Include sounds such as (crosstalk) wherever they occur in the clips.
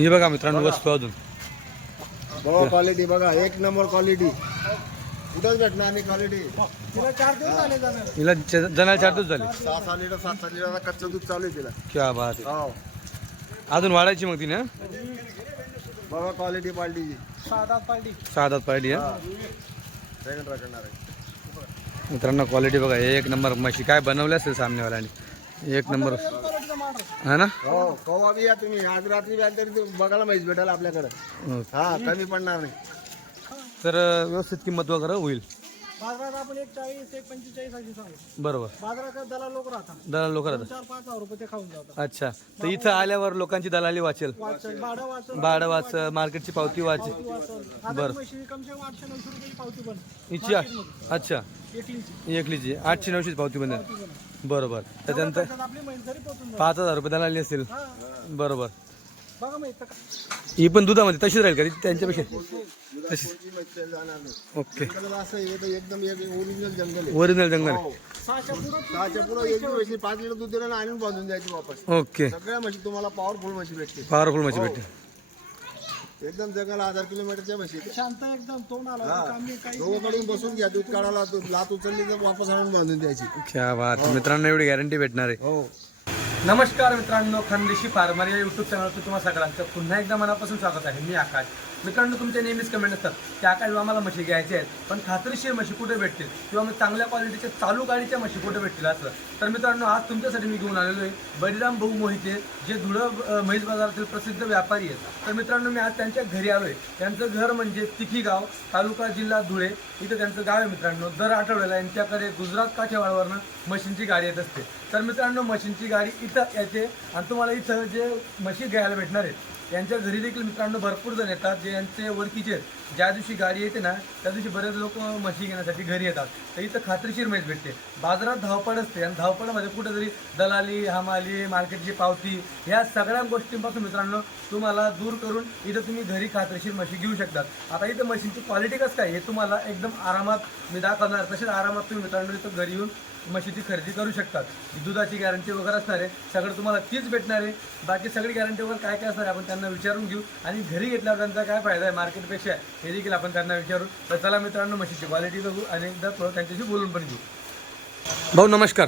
ही बघा मित्रांनो वस्तू अजून. बघा क्वालिटी बघा. एक नंबर क्वालिटी कुठंच भेटणार आणि क्वालिटी तिला चार दिवस झाले जाणार. हिला जनाला चार दिवस झाले. सहा सहा लिटर सात सात लिटर कच्चं दूध चालू आहे तिला. क्या बात आहे. हो अजून वाढायची मग तिने? हं? बघा क्वालिटी पार्टीची सात आठ पार्टी. सहा दात पाहिली हा? सेकंड राखणार आहे. मित्रांनो क्वालिटी बघा. एक नंबर म्हशी काय बनवले असेल सामनेवाल्याने? एक नंबर हा ना? हो कवा बी या तुम्ही. आज रात्री बी आले तरी ते बघायला माहिती भेटेल आपल्याकडे. हो. हा कमी पडणार नाही. तर व्यवस्थित किंमत वगैरे होईल. बाजारात आपण एक चाळीस एक पंचेचाळीस अशी सांगू. बरोबर. बाजारात दलाल लोक राहतात. दलाल लोक राहतात. चार पाच हजार रुपये ते खाऊन जातात. अच्छा. तर इथं आल्यावर लोकांची दलाली वाचेल. वाचन भाडं वाचन भाडं वाच मार्केटची पावती वाच वाचन आता बरं. म्हशी कमसे कम आठशे नऊशे रुपयाची पावती पण. हिची आठ- अच्छा. एकलीची एकलीची आठशे नऊशे पावती बंद बरोबर. त्याच्यानंतर आपली तरी पोहोचून पाच हजार रुपये दलाली असेल. हा बरोबर. बघा ही पण दुधामध्ये तशीच राहील का? ती त्यांच्यापेक्षा? जाणार नाही ओके. जंगल असं आहे. तर एकदम एक ओरिजिनल जंगल आहे ओरिजिनल जंगल. सहाशे पुढं सहाच्या पुढं एक म्हशी पाच लिटर दूध दिलं बांधून द्यायची वापस. ओके. सगळ्या म्हशी तुम्हाला पॉवरफुल म्हशी भेटते पॉवरफुल म्हशी भेटते एकदम जंगल हजार किलोमीटरच्या म्हशी शांत एकदम तोंड आला काम नाही. काही दोघंकडून बसून घ्या दूध काढायला दूध लात उचलली तर वापस आणून बांधून द्यायची. क्या बात मित्रांनो एवढी गॅरंटी भेटणार आहे. हो. नमस्कार मित्रांनो खानदेशी फार्मर या युट्यूब चॅनलवर तुम्हाला सगळ्यांचं पुन्हा एकदा मनापासून स्वागत आहे. मी आकाश. मित्रांनो तुमच्या नेहमीच कमेंट असतात त्या आकाश आम्हाला म्हशी घ्यायच्या आहेत पण खात्रीशीर म्हशी कुठे भेटतील? किंवा मग चांगल्या क्वालिटीच्या चालू गाडीच्या म्हशी कुठे भेटतील? असं. तर मित्रांनो आज तुमच्यासाठी मी घेऊन आलेलो आहे बळीराम भाऊ मोहिते जे धुळं म्हैस बाजारातील प्रसिद्ध व्यापारी आहेत. तर मित्रांनो मी आज त्यांच्या घरी आलो आहे त्यांचं घर म्हणजे तिखीगाव तालुका जिल्हा धुळे. इथं त्यांचं गाव आहे मित्रांनो दर आठवड्याला यांच्याकडे गुजरात काठेवाडवरनं मशीनची गाडी येत असते. तर मित्रांनो मशीनची गाडी इथं येते आणि तुम्हाला इथं जे मशीन घ्यायला भेटणार आहेत यांच्या घरी देखील मित्रांनो भरपूर जण येतात जे यांचे ओळखीचे आहेत. ज्या दिवशी गाडी येते ना त्या दिवशी बरेच लोक म्हशी घेण्यासाठी घरी येतात. तर इथं खात्रीशीर म्हैस भेटते. बाजारात धावपळ असते आणि धावपळामध्ये कुठेतरी दलाली हमाली मार्केटची पावती ह्या सगळ्या गोष्टींपासून मित्रांनो तुम्हाला दूर करून इथं तुम्ही घरी खात्रीशीर म्हशी घेऊ शकतात. आता इथं म्हशींची क्वालिटी कसं काय हे तुम्हाला एकदम आरामात मी दाखवणार. तसेच आरामात तुम्ही मित्रांनो इथं घरी येऊन म्हशीची खरेदी करू शकतात. दुधाची गॅरंटी वगैरे असणार आहे सगळं तुम्हाला तीच भेटणार आहे. बाकी सगळी गॅरंटी वगैरे काय काय असणार आहे आपण त्यांना विचारून घेऊ. आणि घरी घेतल्यावर त्यांचा काय फायदा आहे मार्केटपेक्षा हे देखील आपण त्यांना विचारू. तर चला मित्रांनो म्हशीची क्वालिटी बघू आणि एकदा थोडं त्यांच्याशी बोलून पण घेऊ. भाऊ नमस्कार.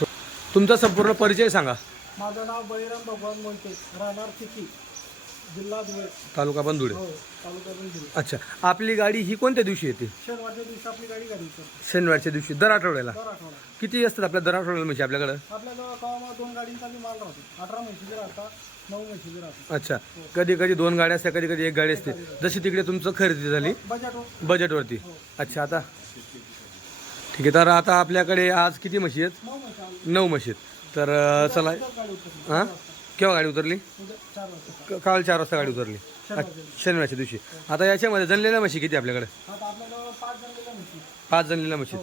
तु- तुमचा संपूर्ण परिचय सांगा. माझं नाव बळीराम भगवान मोहिते राहणार तिकी जिल्हा धुळे. तालुका बंधुडे हो तालुका अच्छा आपली गाडी ही कोणत्या दिवशी येते? शनिवारच्या दिवशी आपली गाडी गाडी उतरते शनिवारच्या दिवशी दर आठवड्याला? दर आठवडा किती असतात आपल्या दर आठवड्याला म्हशी आपल्याकडं? आपल्याला गावामध्ये दोन गाडींचा बी माल राहतो. अठरा म्हशीचे राहतात नऊ म्हशीचे राहतात. अच्छा कधी कधी दोन गाड्या असतात कधी कधी एक गाडी असते. जशी तिकडे तुमचं खरेदी झाली बजेट बजेटवरती अच्छा आता? ठीक आहे तर आता आपल्याकडे आज किती म्हशी आहेत? नऊ म्हशी आहेत. तर अं, चला गाडी हां? केव्हा गाडी उतरली? क- काल चार वाजता गाडी उतरली. शनिवारच्या शनिवारच्या दिवशी. आता याच्यामध्ये जनलेल्या म्हशी किती आपल्याकडे? आता आपल्याला पाच जणलेल्या म्हशी. पाच जनलेल्या म्हशी.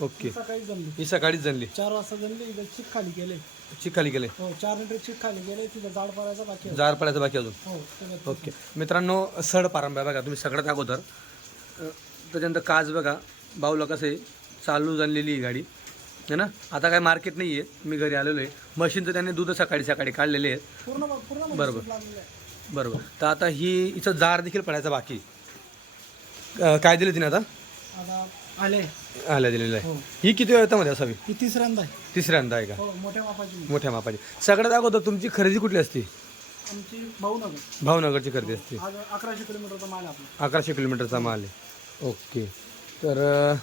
ओके. सकाळी जमली ही सकाळीच जनली चार वाजता जमली इथं चिक खाली गेले चिक खाली केले. हो चार लिटर चिक खाली गेले तिथं जाड पडायचा बाकी. जार पडायचं बाकी अजून. हो ओके. मित्रांनो सड पारंब्या बघा तुम्ही सगळ्यात अगोदर. अ, त्याच्यानंतर काच बघा बाऊला कसं आहे चालू झालेली ही गाडी. है ना? आता काय मार्केट नाही आहे मी घरी आलेलो आहे मशीनचं त्याने दूध सकाळी सकाळी काढलेले आहेत. पूर्ण पूर्ण बरोबर. आहे. बरोबर. तर आता ही हिचं जार देखील पडायचा बाकी. अ, काय दिलं तिने आता? आता आले. आल्या दिलेलं आहे हो. ही किती वेळामध्ये असावी? ही तिसऱ्यांदा आहे. तिसऱ्यांदा आहे का? हो मोठ्या मापाची. म्हैस. मोठ्या मापाची. सगळ्यात अगोदर तुमची खरेदी कुठली असते? आमची भाऊनगर. भावनगरची खरेदी असते. आज अकराशे किलोमीटरचा माल आहे आपला. अकराशे किलोमीटरचा माल आहे. ओके. तर अ,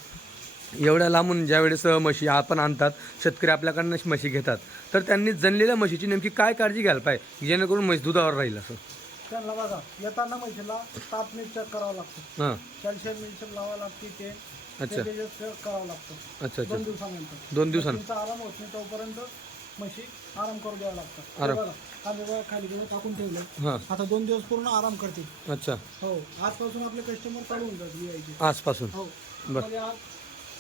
एवढ्या लांबून ज्या वेळेस अ, म्हशी आपण आणतात शेतकरी आपल्याकडनं म्हशी घेतात तर त्यांनी जनलेल्या म्हशीची नेमकी काय काळजी घ्यायला पाहिजे? जेणेकरून म्हैस दुधावर राहील असं. त्यांना बघा येताना म्हशीला ताप मीठ चेक करावं लागतं. हां. कॅल्शियम मिल्शियम लावावं लागते ते अच्छा. करावं लागतं. अच्छा दोन दिवसानंतर. दोन दिवसानं. तुमचा आराम होत नाही तोपर्यंत म्हशी आराम करू द्यावा लागतं आराम. हे बघा खाली घेऊन टाकून ठेवलं आता दोन दिवस पूर्ण आराम करतील. अच्छा. हो आजपासून आपले कस्टमर चालू होऊन आजपासून. हो.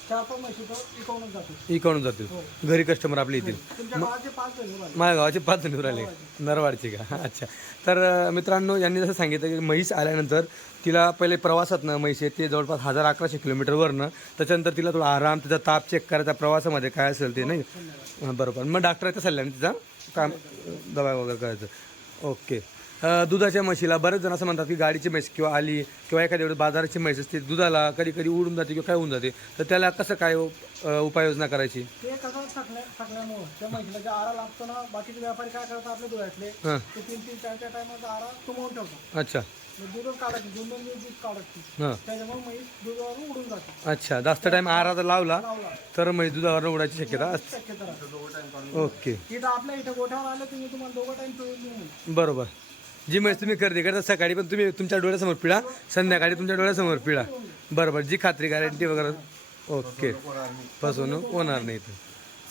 चार पाच म्हशी तर इकवूनच जातील इकडून जातील घरी कस्टमर आपले येतील. तुमच्या गावाचे पाच जण राहिले. माझ्या गावाचे पाच जण राहिले. नरवाडचे. का? (laughs) अच्छा. तर अ, मित्रांनो यांनी जसं सांगितलं की म्हैस आल्यानंतर तिला पहिले प्रवासातनं म्हैस येते जवळपास हजार अकराशे किलोमीटरवरनं त्याच्यानंतर तिला थोडा आराम तिचा ताप चेक करायचा प्रवासामध्ये काय असेल ते नाही? हां, बरोबर. मग डॉक्टरच्या सल्ल्याने तिचा? काम दवा वगैरे करायचं. ओके दुधाच्या म्हशीला बरेच जण असं म्हणतात की गाडीची म्हैस किंवा आली किंवा एखाद्या वेळेस बाजाराची म्हैस असते दुधाला कधी कधी उडून जाते किंवा काय होऊन जाते. तर त्याला कसं काय उपाययोजना करायची? ते कसं थकल्या थकल्यामुळं त्या म्हशीला जे आरा लागतो ना बाकीचे व्यापारी काय करतात आपल्या डोळ्यातले हां. ते तीन तीन चार चार टायमाचा आरा तुंबवून ठेवतात. अच्छा. मग दूधच काढायची दोन दोन दिवस दूध काढायची. हां. त्याच्यामुळे म्हैस दुधावरून उडून जाते. अच्छा जास्त टाइम आरा जर लावला लावला. तर म्हैस दुधावर उडायची शक्यता असते. शक्यता राहते. ओके. इथं आपल्या इथं गोठ्यावर आलं तुम्ही तुम्हाला दोघं टाइम पिळून बरोबर. जी म्हैस तुम्ही खरेदी करता सकाळी पण तुम्ही तुमच्या डोळ्यासमोर पिळा संध्याकाळी तुमच्या डोळ्यासमोर पिळा. बरोबर जी खात्री गॅरंटी वगैरे ओके फसवणूक होणार नाही इथं.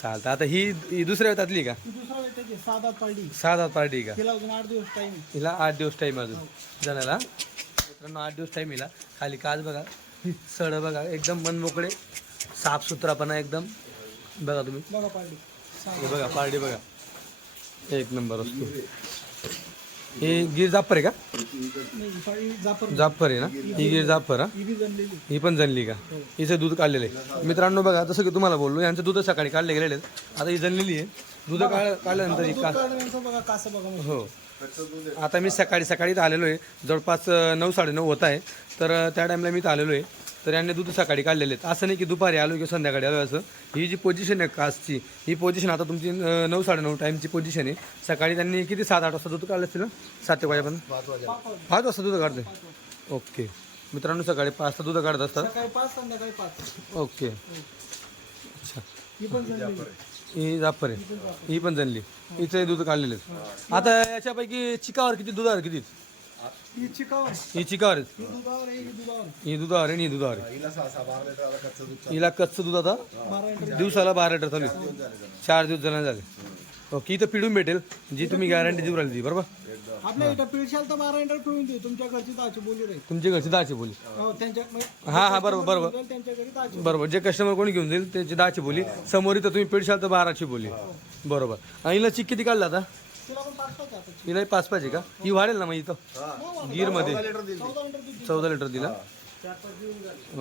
चालतं. आता ही ही दुसऱ्या वेतातली का? सात आठ पार्टी का? हिला आठ दिवस टाईम अजून. जाण्याला मित्रांनो आठ दिवस टाईम हिला. खाली काच बघा. सड बघा. एकदम मन मोकळे. साफसुथरापणा एकदम. बघा तुम्ही. बघा हे बघा पार्टी बघा. एक नंबर असतो हे गिर जाफर आहे का? जाफर आहे ना? ही गिर जाफर हा? ही पण जनली का? हिचं दूध काढलेलं आहे. मित्रांनो बघा जसं की तुम्हाला बोललो यांचं दूध सकाळी काढले गेलेले आहेत. आता ही जनलेली आहे. दूध काढ काढल्यानंतर ही का हो. आता मी सकाळी सकाळीच आलेलो आहे. जवळपास अं, नऊ साडेनऊ होत आहे. तर त्या टाईमला मी इथं आलेलो आहे. तर यांनी दूध सकाळी काढलेले आहेत. असं नाही की दुपारी आलो किंवा संध्याकाळी आलो असं. ही जी पोझिशन आहे कासची ही पोझिशन आता तुमची नऊ साडेनऊ टाईमची पोझिशन आहे. सकाळी त्यांनी किती? सात आठ वाजता दूध काढलं असतील ना? सात एक वाजेपर्यंत? पाच वाजे. पाच वाजता दूध काढते ओके. मित्रांनो सकाळी पाच दूध काढत असतात. ओके. अच्छा. ही ही जापर आहे. ही पण जनली हिचं दूध काढलेले आहेत. आता याच्यापैकी चिकावर किती दुधावर किती ही चिकावर ही चिकावर आहेत ही दुधावर आहे ही दुधावर आहे. ही दुधावर आहे आणि ही दुधावर आहे हिला सहा सहा बारा लिटर आता कच्चं दूध हिला कच्चं दूध आता बारा लिटर दिवसाला बारा लिटर चालू आहे. चार दिवस जण झाले ओके इथं पिढून भेटेल जी तुम्ही गॅरंटी देऊ राहिली ती बरोबर आपल्या इथं पिळशाल तर बारा लिटर पिळून देऊ तुमच्या घरची दाची बोली राहील तुमची घरची दहाची बोली हो, त्यांच्या म्हणजे हा हा बरोबर बरोबर बोलेल, त्यांच्या घरी दाची बरोबर जे कस्टमर कोणी घेऊन जाईल त्याची दहाची बोली समोर इथं तुम्ही पिढशाल तर बाराची बोली बरोबर आणि हिला चिक किती काढला आता तिला पण पाच पाच आता हिला पाच पाहिजे का? ही वाढेल ना मग इथं? गिरमध्ये. लिटर दिली. चौदा लिटर दूध चौदा लिटर दिला?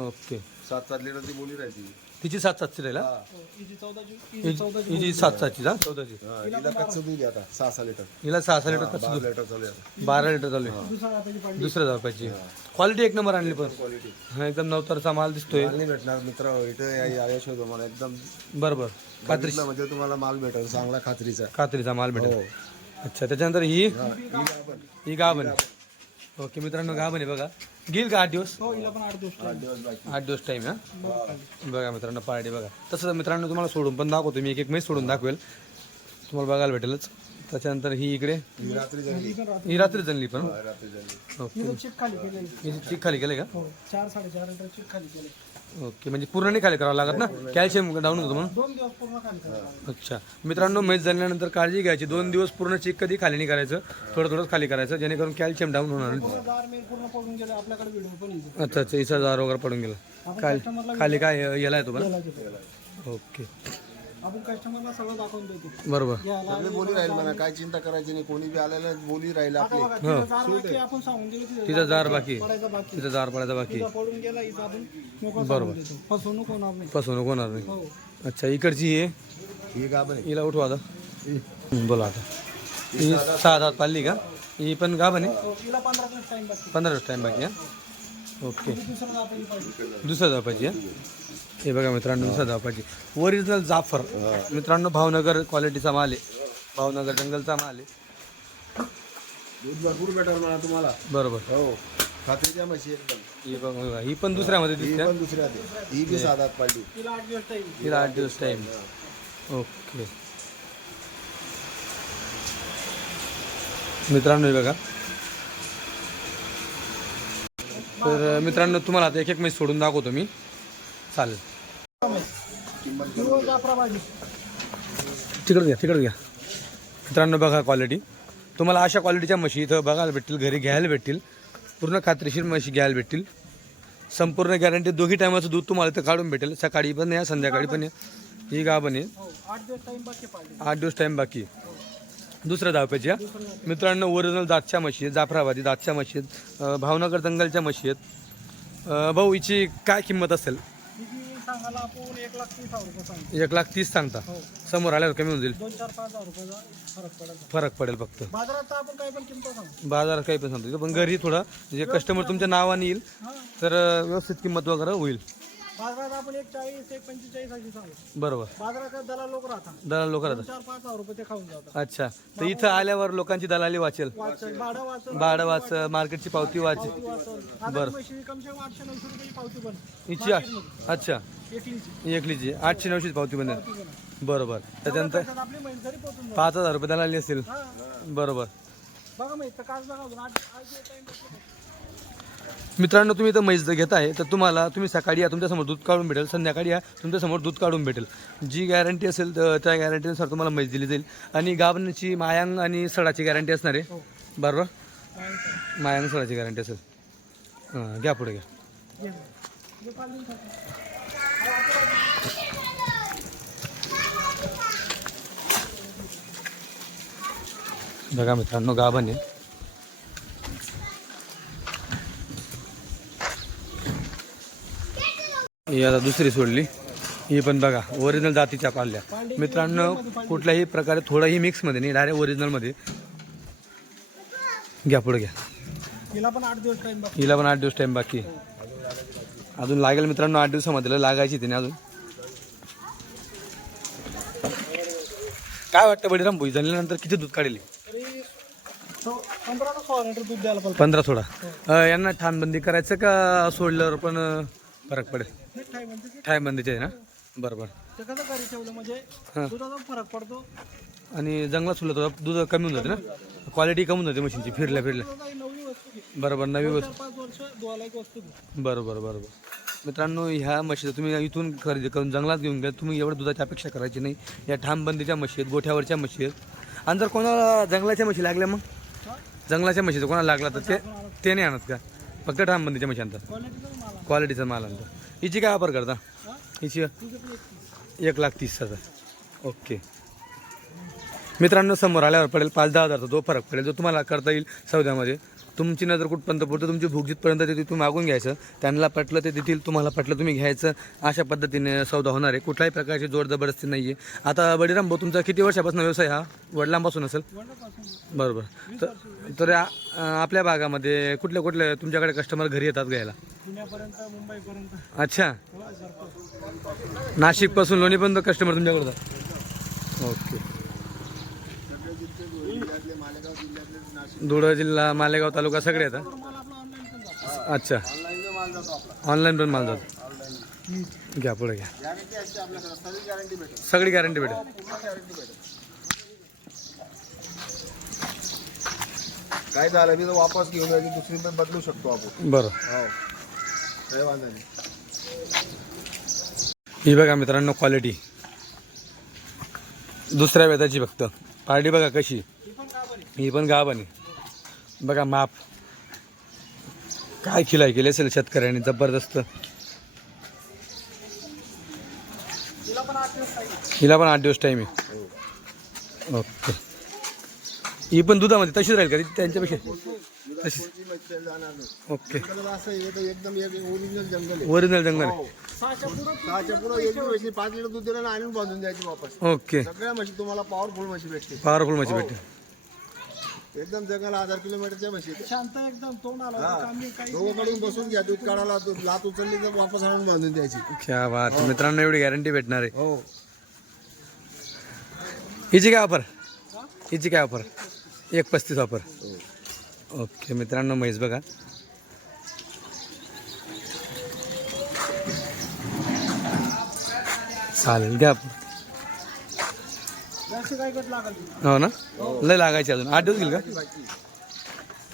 ओके. सात सात लिटर ती बोली राहायची तिची सात सातची राहिला? हो, हिची चौदाची हिची चौदाची हिची सात सातची का चौदाची हा, हिला कच्चं दूध आहे आता सहा सहा लिटर. हिला सहा सहा लिटर कच्चं बारा दूध. लिटर चालू आहे आता. बारा लिटर चालू आहे. दुसरा दुसऱ्या क्वालिटी एक नंबर आणली पण. क्वालिटी हा एकदम नवतरचा माल दिसतोय भेटणार मित्र इथं या- या शोध मला एकदम बरोबर. खात्री बघितलं म्हणजे तुम्हाला माल भेटेल चांगला खात्रीचा. खात्रीचा माल भेटेल. हो. अच्छा त्याच्यानंतर ही हा, गाभण. ओके मित्रांनो गाभण आहे बघा. घेईल का आठ दिवस? हो आठ दिवस आठ दिवस बाकी आठ दिवस टाईम हा? बघा मित्रांनो पार्टी बघा. तसं मित्रांनो तुम्हाला सोडून पण दाखवतो. मी एक एक मैस सोडून दाखवेल. तुम्हाला बघायला भेटेलच. त्याच्यानंतर ही इकडे. ही रात्री ही जनली पण. ओके. चिक खाली केलेली. चिक खाली केले का? हो चार साडेचार लिटर चिक खाली केले. ओके म्हणजे पूर्ण नाही खाली करावं लागत ना? कॅल्शियम डाऊन होतं म्हणून? दोन दिवस पूर्ण खाली करायला अच्छा. मित्रांनो मैच झाल्यानंतर काळजी घ्यायची. दोन दिवस पूर्ण चेक कधी खाली नाही करायचं? थोडं थोडंच खाली करायचं जेणेकरून कॅल्शियम डाऊन होणार नाही. पूर्ण जार मेल पूर्ण पडून गेले आपल्याकडे व्हिडिओ पण येतो अच्छा अच्छा. इसा जार वगैरे पडून गेला. खाली खाली काय याला येतो बरं. ओके. आपण कस्टमरला सगळं दाखवून देतो. बरोबर. याला आपली बोली राहील म्हणा काय चिंता करायची नाही कोणी बी आलेलं बोली राहील आपली बघा तिथं जार बाकी आपण सांगून दिलं तिथं तिथं जार बाकी. पडायचा बाकी. तिथं जार पडायचा बाकी. तिथं पडून गेला इथं आपण मोकळं सांगून देतो. फसवणूक होणार नाही. फसवणूक होणार नाही. हो. अच्छा इकडची ही. हिला उठवा आता. हं, बोला आता. ही सहा दात पाळली का? ही पण गाभण आहे हो, तिला पंधरा दिवस टाइम बाकी. पंधरा दिवस टाईम बाकी आहे ओके. दुसरं दाखवली पाहिजे आहे हे बघा मित्रांनो जापाची ओरिजिनल जाफर. मित्रांनो भावनगर क्वालिटीचा माल आहे. भावनगर जंगलचा माल आहे. दूध भरपूर भेटेल म्हणा तुम्हाला. बरोबर. हो. खात्रीच्या म्हशी एकदम. ही पण बघा, ही पण दुसऱ्यामध्ये ही दिसते पण दुसऱ्या ते ही बी साधात पडली तिला आठ दिवस टाइम तिला आठ दिवस टाईम ओके. मित्रांनो हे बघा. तर मित्रांनो तुम्हाला आता एक एक मैस सोडून दाखवतो मी. चालेल. तिकडे घ्या तिकडे घ्या. मित्रांनो बघा क्वालिटी तुम्हाला अशा क्वालिटीच्या म्हशी इथं बघायला भेटतील घरी घ्यायला भेटतील. पूर्ण खात्रीशीर म्हशी घ्यायला भेटतील. संपूर्ण गॅरंटी दोघी टायमाचं दूध तुम्हाला इथं काढून भेटेल. सकाळी पण या संध्याकाळी पण या. ही गाभण आहे आठ दिवस टाईम बाकी दुसऱ्या धावप्याची या मित्रांनो ओरिजिनल दातच्या म्हशी आहेत जाफराबादी दातच्या म्हशी आहेत भावनगर दंगलच्या म्हशी आहेत. भाऊ हिची काय किंमत असेल? आपण एक लाख तीस हजार रुपये सांगतो. एक लाख तीस सांगता? हो. समोर आल्यावर कमी होऊन जाईल. दोन चार पाच हजार रुपयाचा फरक पडेल. फरक पडेल फक्त. बाजारात तर आपण काही पण किंमत सांगतो. बाजार काही पण सांगतो. पण घरी थोडं म्हणजे कस्टमर तुमच्या नावाने येईल हां. तर अं, व्यवस्थित किंमत वगैरे होईल. बाजारात आपण एक चाळीस एक पंचेचाळीस अशी सांगतो बरोबर बाजारात दलाल लोक राहतात दलाल लोक राहतात चार पाच हजार रुपये ते खाऊन जातात अच्छा तर इथं आल्यावर लोकांची दलाली वाचेल वाचन भाडं वाचन भाडं वाच मार्केटची पावती वाच वाचन आता म्हशी कमसे कम आठशे नऊशे रुपये पावती पण हिची आ- अच्छा एकलीची एकलीची आठशे नऊशे पावती बनेल पण बरोबर त्याच्यानंतर त्याच्यात आपली म्हैस पाच हजार रुपये दलाली असेल हा बरोबर बघा तर काच बघा अजून आठ. मित्रांनो तुम्ही इथं म्हैस घेत आहे तर तुम्हाला तुम्ही सकाळी या तुमच्यासमोर दूध काढून भेटेल संध्याकाळी या तुमच्यासमोर दूध काढून भेटेल. जी गॅरंटी असेल तर त्या गॅरंटीनुसार तुम्हाला म्हैस दिली जाईल. आणि गाभणीची मायांग आणि सडाची गॅरंटी असणार आहे. बरोबर? मायांग सडाची गॅरंटी असेल. हां घ्या पुढे घ्या. बघा मित्रांनो गाभण आहे. ही आता दुसरी सोडली. ही पण बघा ओरिजिनल जातीच्या पाल्या मित्रांनो कुठल्याही प्रकारे थोडंही मिक्समध्ये नाही डायरेक्ट ओरिजिनलमध्ये घ्या पुढे घ्या. तिला पण आठ दिवस टाइम बघ हिला पण आठ दिवस टाईम बाकी. अजून लागेल मित्रांनो आठ दिवसामध्ये लागायची तिने अजून. काय वाटतं बडीराम भुई झाल्यानंतर किती दूध काढेल? पंधरा सोळा यांना ठाणबंदी करायचं का सोडल्यावर पण फरक पडेल? ते ठाणबंदीचे आहे ना? बरोबर. ते कसं घरी ठेवलं? म्हणजे हां. दुधाचा फरक पडतो. आणि जंगलात सोडलं तर दूध कमी होऊन जाते ना? क्वालिटी कमी होऊन जाते मशीनची फिरल्या फिरल्या. दुधाचा ही वस्तू बरोबर नवी वस्तू. चार पाच वर्ष धुवायला एक वस्तू घे. बरोबर बरोबर. मित्रांनो ह्या म्हशी तुम्ही इथून खरेदी करून जंगलात घेऊन गेला तुम्ही एवढं दुधाची अपेक्षा करायची नाही. या ठामबंदीच्या म्हशी आहेत गोठ्यावरच्या म्हशी आहेत. आणि जर कोणाला जंगलाच्या म्हशी लागल्या मग? जंगलाच्या म्हशी जर कोणाला लागला तर ते ते नाही आणत का? फक्त ठामबंदीच्या म्हशी आणतात. क्वालिटीचा माल. क्वालिटीचा माल आणतात. हिची काय वापर करता? हिची एक एक लाख तीस हजार. ओके. मित्रांनो समोर आल्यावर पडेल पाच दहा हजारचा जो फरक पडेल. जो तुम्हाला करता येईल सौद्यामध्ये. तुमची नजर कुठपर्यंत पुरतं? तुमची भूक जिथपर्यंत ते तुम्ही मागून घ्यायचं. त्यांना पटलं ते देतील तुम्हाला पटलं तुम्ही घ्यायचं. अशा पद्धतीने सौदा होणार आहे. कुठल्याही प्रकारची जोड जबरदस्ती नाही आहे आता बडीराम भाऊ तुमचा किती वर्षापासून व्यवसाय हा? वडिलांपासून असेल? बरोबर. तर तर आपल्या भागामध्ये कुठल्या कुठल्या तुमच्याकडे कस्टमर घरी येतात घ्यायला? अच्छा. नाशिकपासून लोणीपर्यंत कस्टमर तुमच्याकडे ओके. धुळं जिल्हा मालेगाव तालुका सगळे येतात अच्छा. ऑनलाईन पण माल जातो. घ्या पुढे घ्या. सगळी गॅरंटी भेटेल. काय झालं मी तर वापस घेऊन यायची दुसरी पण बदलू शकतो आपण. बरं. हो. ही बघा मित्रांनो क्वालिटी दुसऱ्या वेदाची फक्त. पार्टी बघा कशी. ही पण का आणि बघा माप. काय खिलाय केली असेल शेतकऱ्यांनी जबरदस्त. हिला पण आठ दिवस टाईम आहे. ओके ही पण दुधामध्ये तशीच राहील का? त्यांच्यापेक्षा? ओके. असं एकदम एक ओरिजिनल जंगल आहे. ओरिजिनल जंगल आहे. सहाशे पुढं सहाच्या पुढं एक म्हशी पाच लिटर दूध दिलं ना आणून बांधून द्यायची वापस ओके. सगळ्या म्हशी तुम्हाला पॉवरफुल म्हशी भेटते. पॉवरफुल मच्छी भेटते एकदम जंगल हजार किलोमीटरच्या म्हशी. शांत एकदम तोंड आला. होता, कांबी काही दोघंकडून बसून घ्या दूध काढायला दूध लात उचलली तर वापस आणून बांधून द्यायची क्या बात मित्रांनो एवढी गॅरंटी भेटणार आहे. हो. हिची काय ऑफर हिची काय ऑफर एक पस्तीस ऑफर ओके मित्रांनो म्हैस बघा. चालेल घ्या. लागल हो ना? लय लागायची अजून. आठ दिवस घेईल का?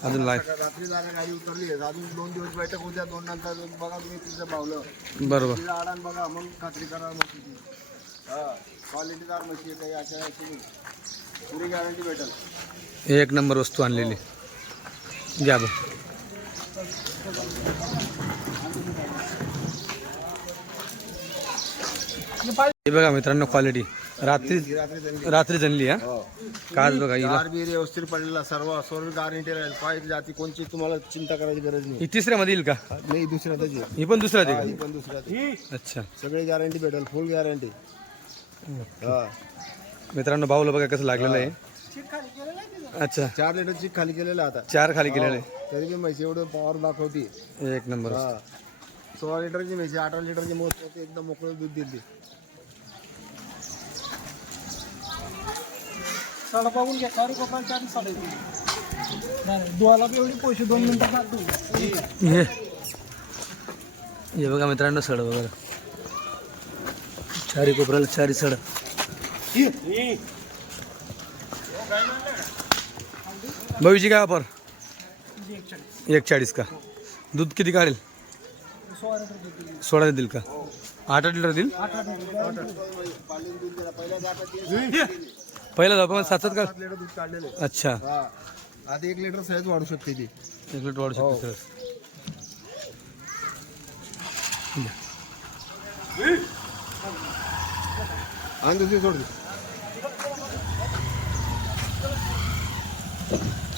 अजून लाग रात्री जागा गाडी उतरली आहे अजून दोन दिवस बैठक उद्या दोन नंतर बघा तुम्ही तिचं पावलं बरोबर. तिला आडान बघा मग खात्री करा म्हशीची हा क्वालिटीदार म्हशी आहे काही अशा अशी नाही. पुरी गॅरंटी भेटेल एक नंबर वस्तू आणलेली. घ्या बघ. हे बघा मित्रांनो क्वालिटी रात्री रात्री जणली. हा? हो. काच बघा हिला. गार बीर व्यवस्थित पडलेला सर्व सर्व गॅरंटी राहील पाहिजे जाती कोणची तुम्हाला चिंता करायची गरज नाही. ही तिसऱ्यामध्ये येईल का? नाही दुसऱ्या त्याची ही पण दुसऱ्या आहे ही पण दुसऱ्या का अच्छा. सगळी गॅरंटी भेटेल फुल गॅरंटी हा. मित्रांनो भाऊला बघा कसं लागलेलं आहे. अच्छा. चार लिटर चिक खाली केलेला आता. चार खाली केलेलं आहे. तरी बी म्हैस एवढं पॉवर दाखवती. एक नंबर. हा. सोळा लिटरची म्हैस आहे, अठरा लिटरची मोठ होती एकदम मोकळं दूध दिली. साडा बघून घ्या कारी कोपरा चार साडे नाही दुवाला बी एवढी पैसे दोन मिनिटं हे. हे बघा मित्रांनो सड बघा चारी कोपऱ्याला चारी सड. भविष्य काय वापर एक चाळीस का? दूध किती काढेल? सोळा लिटर देतील सोळा देईल का? आठ आठ लिटर देईल? लिटर पहिला जाऊ पण सात सात का? लिटर. अच्छा. हा आता एक लिटर सहज वाढू शकते ती. एक मिनिट वाढू शकते सर आणि दुसरी सोड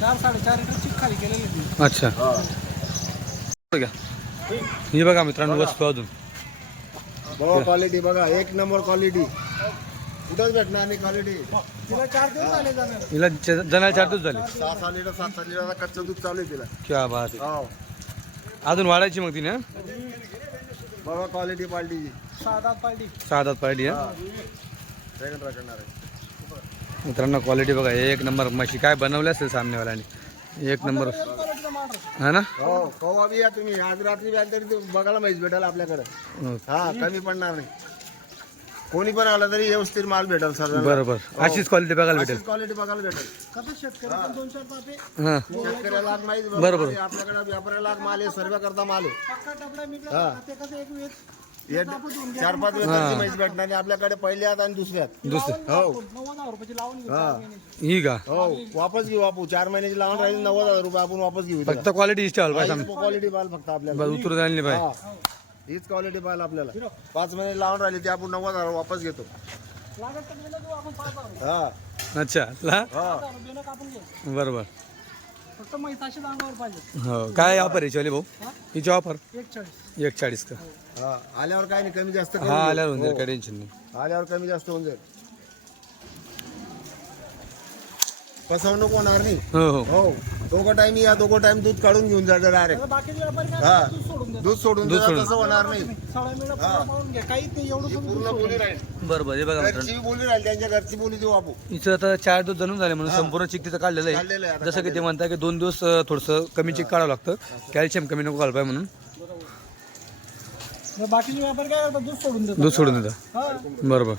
चार साडेचार लिटर चिक खाली केलेली ती अच्छा. बघा. हे बघा मित्रांनो वस्तू अजून. बघा क्वालिटी बघा. एक नंबर क्वालिटी कुठंच भेटणार नाही क्वालिटी तिला चार दिवस झाले जाणार हिला ज- चार दिवस झाले. सहा सहा लिटर सात सात लिटर कच्चं दूध चालू आहे तिला. क्या बात आहे. हो. अजून वाढायची मग तिने? हा? बघा क्वालिटी पाहिली सहा दात पाहिली हा? सेकंड आहे. मित्रांनो क्वालिटी बघा एक नंबर म्हशी काय बनवले असेल सामनेवाल्याने? एक नंबर हा ना? हो कवा बी या तुम्ही. आज रात्री बी आले तरी ते बघायला माहिती भेटेल आपल्याकडे. हो. हा कमी पडणार नाही. कोणी पण आला तरी व्यवस्थित माल भेटेल सर बरोबर. अशीच क्वालिटी बघायला भेटेल. क्वालिटी बघायला भेटेल. कसं शेतकरी पण दोन चार पापे? हा. शेतकऱ्याला आज माहिती बरोबर. आपल्याकडे व्यापाऱ्याला आज माल आहे सर्व करता माल आहे. ते कसं एक हे चार पाच माहिती भेटणार नाही आपल्याकडे पहिल्यात आणि दुसऱ्यात दुसरं. नव्वद हजार रुपयाची लावून घेऊ चार महिन्याची. ही का हो वापस घेऊ आपण चार महिन्याची लावून राहील नव्वद हजार रुपये आपण वापस घेऊ फक्त क्वालिटी हवं पाहिजे क्वालिटी पाहिजे फक्त आपल्याला. बस उतरू पाहिजे हा. हीच क्वालिटी पाहिजे आपल्याला. पाच महिने लावून राहिली ते आपण नव्वद हजार वापस घेतो. लागत तर गेलं देऊ आपण पाच हजार. हा. अच्छा ला? हा. पाच हजार बिनं कापून घे. बरोबर. फक्त मैसाशीच अंगावर पाहिजे. हो काय ऑफर आहे शिवाली भाऊ? हा? हिची ऑफर एक चाळीस एक चाळीस का हा आल्यावर काय नाही कमी जास्त करून हा. आल्यावर होऊन जाईल काय टेन्शन नाही. आल्यावर कमी जास्त होऊन जाईल. फसवणूक होणार नाही. हो हो. हो. दोघं टाइम या दोघं टाइम दूध काढून घेऊन जायचं डायरेक्ट आता बाकीचे व्यापारी काय हा. करतात? दूध सोडून देतात. दूध सोडून दूध देतात, सोडून. तसं होणार नाही. सळा मिळा पूर्ण पाळून घ्या. काहीच नाही एवढं ही पण दूध पूर्ण सोडून बोली द्या. राहील. बरोबर हे बघा मित्रांनो. घरची बोली राहील त्यांच्या घरची बोली देऊ आपण. हिचं आता चार दिवस जणून झाले म्हणून संपूर्ण चिक तिथं काढलेलं काढलेलं आहे आहे आता जसं की ते म्हणतात की दोन दिवस थोडंसं कमी चिक काढावं लागतं. कॅल्शियम कमी नको घालपाय म्हणून. मग बाकीचे व्यापारी काय करतात? दूध सोडून देतात. दूध सोडून देतं हा. बरोबर.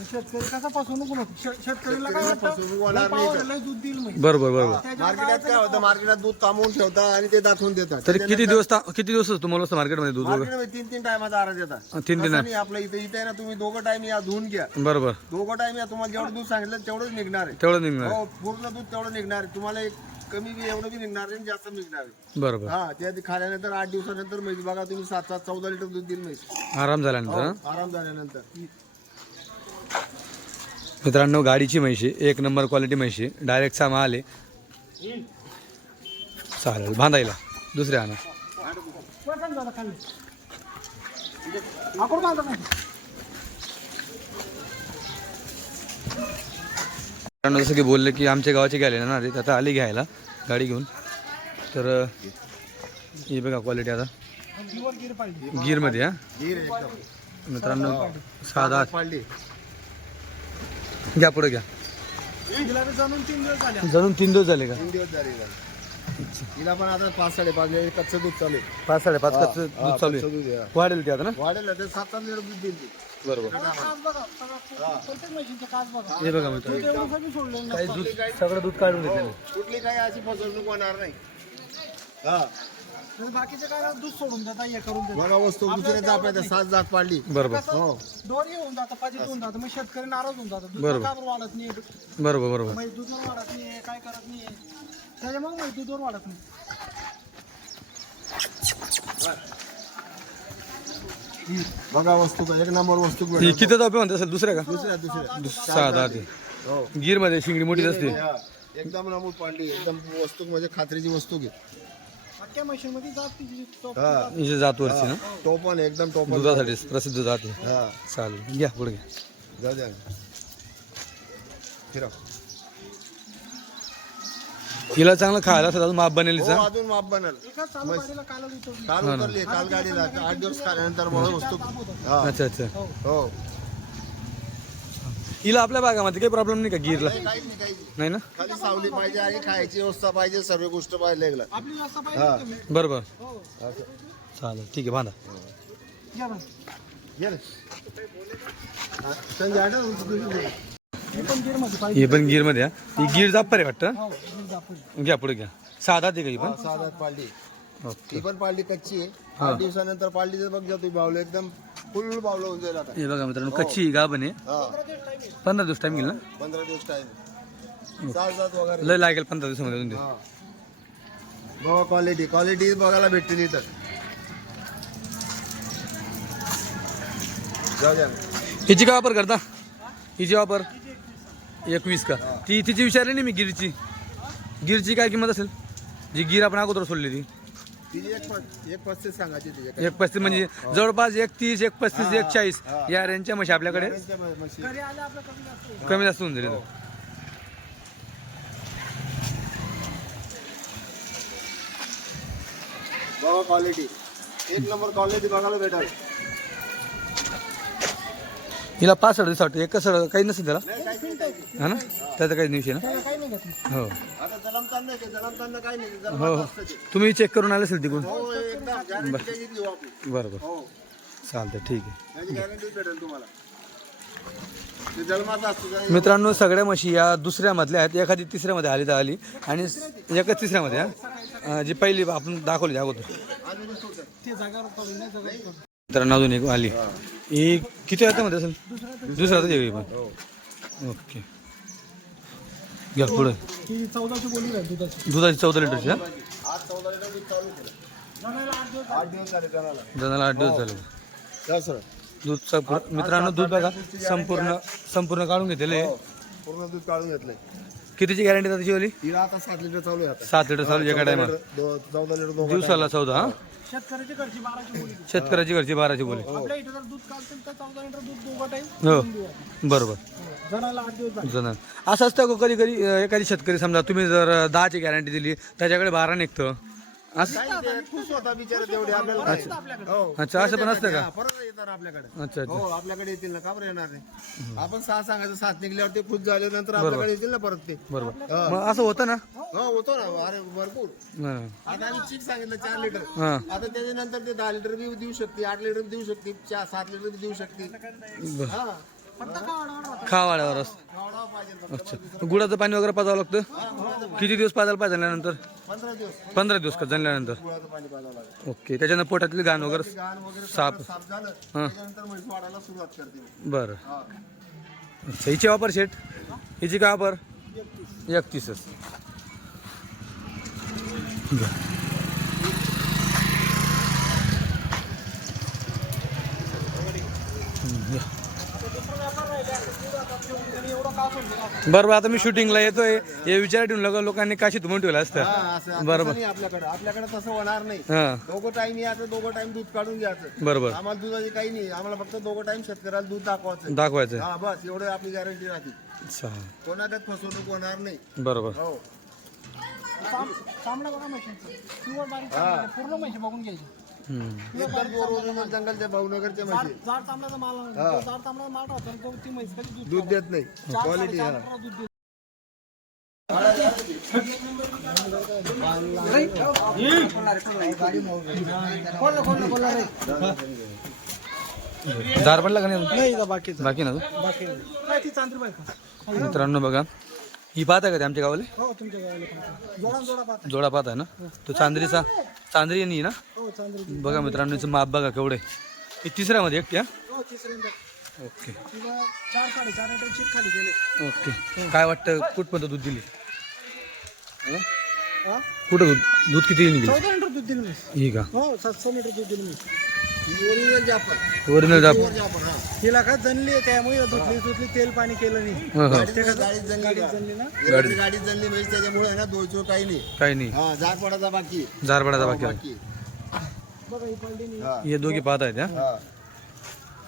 शेतकरी कसा फसवणूक नको शे- शेतकरीला काय वाटतं? फसवणूक होणार लय पावर आहे, लय दूध देईल म्हणजे बरोबर बरोबर. मार्केटात काय होतं? मार्केटात दूध तांबवून ठेवतात आणि ते दाखवून देतात. तरी किती दिवस ता- किती दिवस असतो तुम्हाला मार्केटमध्ये दूध वगैरे? मार्केटमध्ये तीन तीन टायमाचा आराज येतात. हा, तीन तीन असं नाही आपलं इथे इथे आहे ना तुम्ही दोघं टाइम या धुवून घ्या. बरोबर. दोघं टाइम या तुम्हाला जेवढं दूध सांगितलं तेवढंच निघणार आहे. तेवढं निघणार हो पूर्ण दूध तेवढं निघणार आहे. तुम्हाला एक कमी बी एवढं बी निघणार नाही आणि जास्त निघणार आहे. बरोबर. हा त्या आधी खाल्यानंतर आठ दिवसानंतर म्हैस बघा तुम्ही सात सात चौदा लिटर दूध देईल म्हैस. आराम झाल्यानंतर हा? आराम झाल्यानंतर. मित्रांनो गाडीची म्हैशी एक नंबर क्वालिटी म्हैशी. डायरेक्टचा माल आहे चालेल बांधायला. दुसऱ्या आणा. मित्रांनो जसं की बोलले की आमच्या गावाचे गेले ना ते आता आली घ्यायला गाडी घेऊन. तर ही बघा क्वालिटी आता. गिरमध्ये हा? मित्रांनो साधा. घ्या पुढे घ्या. जणून तीन दिवस झाले. का? हिला पण आता पाच साडेपाच लिटर कच्चं दूध चालू आहे. पाच साडेपाच कच्चं हा, दूध चालू कच्चं आहे दूध आहे, हा. वाढेल ते आता ना? वाढेल ना, ते सात लिटर दूध देईल ती. बरोबर. काच बघा सगळा प्रत्येक मशीनचे काच बघा हे बघा मित्रांनो. दूध एवढं सगळं सोडलं काही दूध सगळं दूध काढून घेतलेलं कुठली काही अशी फसवणूक होणार नाही. हा. बाकीचे काय दूध सोडून देतात हे करून बघा वस्तू दुसऱ्या जात सात जात पाडली. बरोबर. हो. दोर येऊन जातं पाहिजे होऊन जातं मग शेतकरी नाराज होऊन जातं दूध बरोबर. का बरं वाढत नाही? बरोबर बरोबर. मग दुधावर वाढत नाही काय करत नाही? त्याच्यामुळे मग दुधावर वाढत नाही. बघा वस्तू का एक नंबर वस्तू ही भेटेल किती रुपये म्हणते असेल? दुसऱ्या का? दुसऱ्या दुसऱ्या. सहा दहा ते. हो. गिरमध्ये शिंगडी मोठीच असते. हा. एकदम नमूद पांडी एकदम वस्तू म्हणजे खात्रीची वस्तू घे. अख्ख्या मशीनमध्ये जात तिची टोप हा. हिचे जात वरची ना? टोपन एकदम टोपन दुधासाठी प्रसिद्ध जाते हा. चालेल घ्या पुढे घ्या. जाऊ द्या. फिरव हिला चांगलं खायला असं अजून माप बनेल हो हिचा अजून माप बनल. काल उतरली काल गाडीला आठ दिवस काल्यानंतर मग वस्तू हा. अच्छा अच्छा. हो. हिला आपल्या भागामध्ये काही प्रॉब्लेम नाही का गिरला? नाही, काहीच नाही काहीच नाही. नाही ना? खाली सावली पाहिजे आणि खायची व्यवस्था पाहिजे सर्व गोष्ट पाहिजे लागला आपली व्यवस्था हा. पाहिजे तुम्ही हो. चालेल ठीक आहे बांधा. घ्या बा. ये रे. हा, संजय. हे पण गिरमध्ये पाहिजे. हे पण गिरमध्ये हा. ही गिर जापर आहे वाटतं हो. घ्या पुढे. घ्या साधा ते का ही हा, पण साधाच पाळली ओके. ती पण पाळली कच्ची आहे. आठ दिवसानंतर पाळली तर बघ तुम्ही बावलं एकदम फुल बावलं होऊन जाईल आता. हे बघा मित्रांनो कच्ची गा बने हा. पंधरा दिवस टाइम घेईल ना? पंधरा दिवस टाइम सात सात वगैरे. लय लागेल पंधरा दिवसामध्ये ते. हा. बघा क्वालिटी क्वालिटी बघायला भेटते इथं. जाऊ द्या. हिची काय वापर करता? हिची वापर? एकवीस का? ती तिची विचारली नाही मी गिरची. गिरची काय किंमत असेल? जी गिर आपण अगोदर सोडली ती तिची एक पस- एक पस्तीस सांगायची तिच्या एक पस्तीस म्हणजे जवळपास एक तीस एक पस्तीस एक चाळीस या रेंजच्या म्हशी आपल्याकडे. म्हशी. घरी आले आपलं कमी जास्त होऊन जाईल क्वालिटी एक नंबर क्वालिटी बघायला भेटाल. हिला पाच दिवस वाटतं. एक कसं काही नसेल त्याला. नाही काहीच नाही, काहीच नाही. हा. ना त्याचं काही दिवशी ना हो हो. हो ते. तुम्ही चेक करून आले असेल तिकडून? हो एकदम गॅरंटी काही देऊ आपण. बरोबर. हो. चालतं ठीक आहे. मित्रांनो सगळ्या म्हशी या दुसऱ्या मधल्या आहेत. एखादी तिसऱ्यामध्ये आली तर आली. आणि एकच तिसऱ्यामध्ये हा? जी पहिली आपण दाखवली अगोदर. मित्रांनो अजून एक आली. ही किती मध्ये असेल? दुसरा तर पण ओके. घ्या पुढे. ही दुधाची चौदा लिटरची हा? जणाला आठ दिवस झाले. दूधचा मित्रांनो दूध बघा संपूर्ण संपूर्ण काढून घेतलेले. आहे. पूर्ण दूध काढून घेतलंय कितीची गॅरंटी त्याची वाली? सात लिटर चालू सात लिटर चालू एका टायमा दिवसाला चौदा हा. शेतकऱ्याची घरची बाराची बोली. शेतकऱ्याची घरची बाराची बोली. आपल्या इथे जर दूध काढतील तर चौदा लिटर दूध दोघा टाईम हो. बरोबर. जणाला आठ दिवस झाले. जण असं असतं का कधी कधी अं, एखादी शेतकरी समजा तुम्ही जर दहाची गॅरंटी दिली त्याच्याकडे बारा निघतं. असं? काही ते खुश होता बिचारा तेवढे आपल्याला. हो. अच्छा असं पण असतं का? हा, परत येतात आपल्याकडे. अच्छा अच्छा. हो आपल्याकडे येतील ना का बरं येणार नाही? आपण सहा सांगायचं सात निघल्यावर ते खुश झाले नंतर आपल्याकडे येतील ना परत ते. बरोबर. मग असं होतं ना? हो होतो ना. अरे भरपूर. हां. आता आम्ही चिक सांगितलं चार लिटर. हां. आता त्याच्यानंतर ते दहा लिटर बी देऊ शकते आठ लिटर बी देऊ शकते चार सात लिटर बी देऊ शकते. हा. खावाड्यावर अच्छा. गुळाचं पाणी वगैरे पाजावं लागतं? किती दिवस पाजायला पाहिजे झाल्यानंतर? पंधरा दिवस का जणल्यानंतर ओके. त्याच्यानं पोटातली घाण वगैरे साप. साफ बरं. अच्छा. हिची वापर शेट हिची काय वापर? एकतीसच घ्या. हम्म, घ्या. बरोबर आता मी शूटिंगला येतोय. हे विचार ठेवून लोक लोकांनी काशी तुम्ही ठेवलं असतं? हा, बरोबर. आपल्याकडे. आपल्याकडे तसं होणार नाही. हा. दोघं टाइम यायचं दोघं टाइम दूध काढून घ्यायचं. बरोबर. आम्हाला दुधाची काही नाही. आम्हाला फक्त दोघं टाइम शेतकऱ्याला दूध दाखवायचं. दाखवायचं. हा बस. एवढं आपली गॅरंटी राहते. अच्छा. कोणाकडे फसवणूक होणार नाही. बरोबर. हो. पूर्ण म्हशी बघून घ्यायची. एकदम बोर ओरिजिनल जंगलच्या भावनगरच्या जाड म्हशी जाड तांबड्याचा माल जो जाड तांबड्याचा माल राहतो ना, तो ती म्हैस कधी दूध दूध देत नाही. चार क्वालिटी हा. दार पडला का नाही बाकीचं. बाकी ना? बाकी नाही. ती चांदरी बाई का मित्रांनो बघा. ही पाहत आहे का ते आमच्या गावाले? हो तुमच्या गावाला पण. जोडा जोडा पाहता. जोडा पाहत आहे ना? तो चांदरीचा चांदरी नाही ना? हो चांदरी बघा मित्रांनो माप बघा केवढे ही तिसऱ्यामध्ये एकट्या हो? तिसऱ्यांदा. ओके. तिला चार साडेचार लिटर चिक खाली गेले. ओके. काय वाटतं कुठपर्यंत दूध दिली? हं? हा? कुठं दूध दूध किती निघेल चौदा लिटर दूध दिलं मी. ही का? हो सातशे लिटर दूध दिलं मी. ओरिजिनल जाफर. ओरिजिनल जाप प्युअर जाफर हा. हिला का जनली आहे त्यामुळे धुतली धुतली तेल पाणी केलं नाही. हो हो. गाडीत गाडीत जणली गाडीत का? जनली ना? गाडीत गाडीत जणली म्हणजे त्याच्यामुळे आहे ना दोयचो काही नाही. काही नाही. हा पडायचा बाकी. झारपडाचा बाकी. आहे. बाकी. बघा ही पडली नाही. हा. हे दोघी पाहत आहेत हा? हा.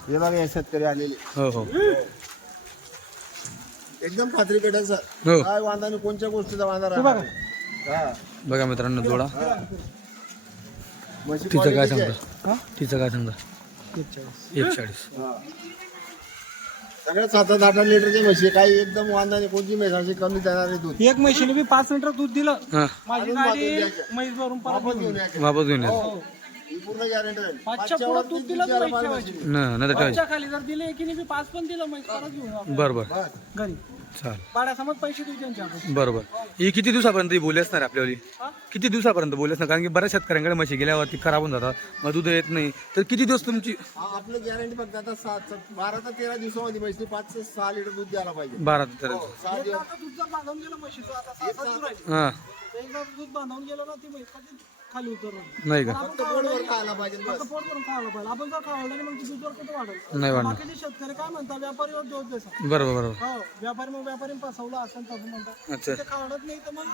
हे बघा हे शेतकरी आलेले. हो हो. एकदम खात्री पेटायचं हो. काय वांदा नाही कोणत्या गोष्टीचा वांदा बघा. हा. मित्रांनो जोडा. तिचं काय. सांगता तिचं काय सांगता एकचाळीस. एक चाळीस हा. सगळ्यात सात आठ आठ लिटरची म्हशी. काही एकदम वांदा नाही कोणती म्हैस अशी कमी देणारे दूध एक म्हशीने बी पाच लिटर दूध दिलं हा माझी गाडी. म्हैस भरून परत घेऊन. यायचं. वापस घेऊन येतो हो. ही पूर्ण गॅरंटी राहील पाचच्या पाचच्या पुढं वरती दूध दिलं तर अरमान म्हैस म्हशी. ठेवायची. नाही नाही तर पाचच्या खाली जर दिले एकीने बी पाच पण दिलं म्हैस परत घेऊन आपण बरं बरं बस. घरी चाल भाड्यासमज पैसे देऊ त्यांच्या आपण बरं बरं ही किती दिवसापर्यंत ही बोली असणार आहे आपल्यावाली? हा? किती दिवसापर्यंत बोली असणार? कारण की बऱ्याच शेतकऱ्यांकडे म्हशी गेल्यावरती खराब होऊन जातात मग दूध येत नाही. तर किती दिवस तुमची हा, आपलं गॅरंटी फक्त आता सात सात- बारा ते तेरा दिवसामध्ये म्हशी पाच ते सहा लिटर दूध द्यायला पाहिजे. बारा ते तेरा हो, सहा दिवस. आता दूध जर बांधून गेलं म्हशीचं आता सहा दूध राहिले. हां. एकदा दूध बांधून गेलं ना ती म्हैस खाली उतरणार नाही का? फक्त पोटवर खायला पाहिजे बस फक्त पोट भरून खायला पाहिजे. आपण जर खावलं नाही मग ती दूधवर कुठं वाढेल. नाही वाढणार. बाकीचे शेतकरी काय म्हणतात? देतात बरोबर बरोबर. हो व्यापारी मग व्यापारी फसवलं असं तसं म्हणतात. अच्छा. ते खावडत नाही तर मग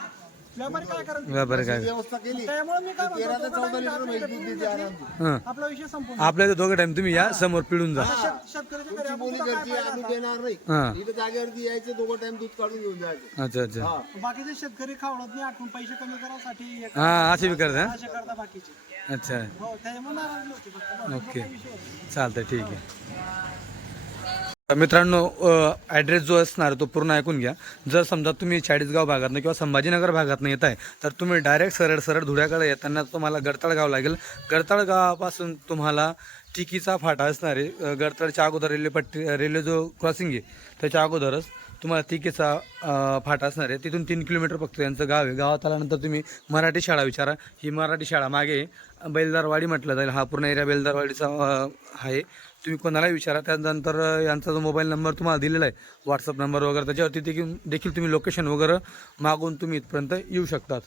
व्यापारी काय करायचं व्यापारी काय व्यवस्था केली. त्यामुळे मी काय तेरा ते म्हणतो चौदा लिटर म्हैस दूध देते आरामची. हां. आपला विषय संपूर्ण आपल्या इथं दोघं टाइम तुम्ही या समोर पिळून जा. शेत- शेतकऱ्याच्या घरी तुमची आपण बोली कुठं काय घरची आम्ही देणार नाही. हां. इथं जागेवरती यायचं दोघं टाइम दूध काढून घेऊन जायचं. अच्छा अच्छा. हा. पाहिलं? बाकीचे शेतकरी खावडत नाही आठवून पैसे कमी करासाठी हे हां असे बी करता असे करता बाकीचे. अच्छा. हो त्याच्यामुळे नाराज होते फक्त. बस, ओके विषय. चालतंय ठीक आहे. मित्रांनो ॲड्रेस जो असणार तो पूर्ण ऐकून घ्या. जर समजा तुम्ही चाळीसगाव भागातनं किंवा संभाजीनगर भागातनं येत आहे तर तुम्ही डायरेक्ट सरळ सरळ धुळ्याकडे येताना तुम्हाला गडताळगाव लागेल. गडताळगावापासून तुम्हाला टिकीचा फाटा असणार आहे. गडताळच्या अगोदर रेल्वे पट्टी रेल्वे जो क्रॉसिंग आहे त्याच्या अगोदरच तुम्हाला तिकेचा फाटा असणार आहे. तिथून तीन किलोमीटर फक्त यांचं गाव आहे. गावात आल्यानंतर तुम्ही मराठी शाळा विचारा. ही मराठी शाळा मागे बैलदारवाडी म्हटलं जाईल. हा पूर्ण एरिया बैलदारवाडीचा आहे. तुम्ही कोणालाही विचारा. त्यानंतर यांचा जो मोबाईल नंबर तुम्हाला दिलेला आहे व्हॉट्सअप नंबर वगैरे त्याच्यावरती देखील देखील तुम्ही लोकेशन वगैरे मागून तुम्ही इथपर्यंत येऊ शकतात.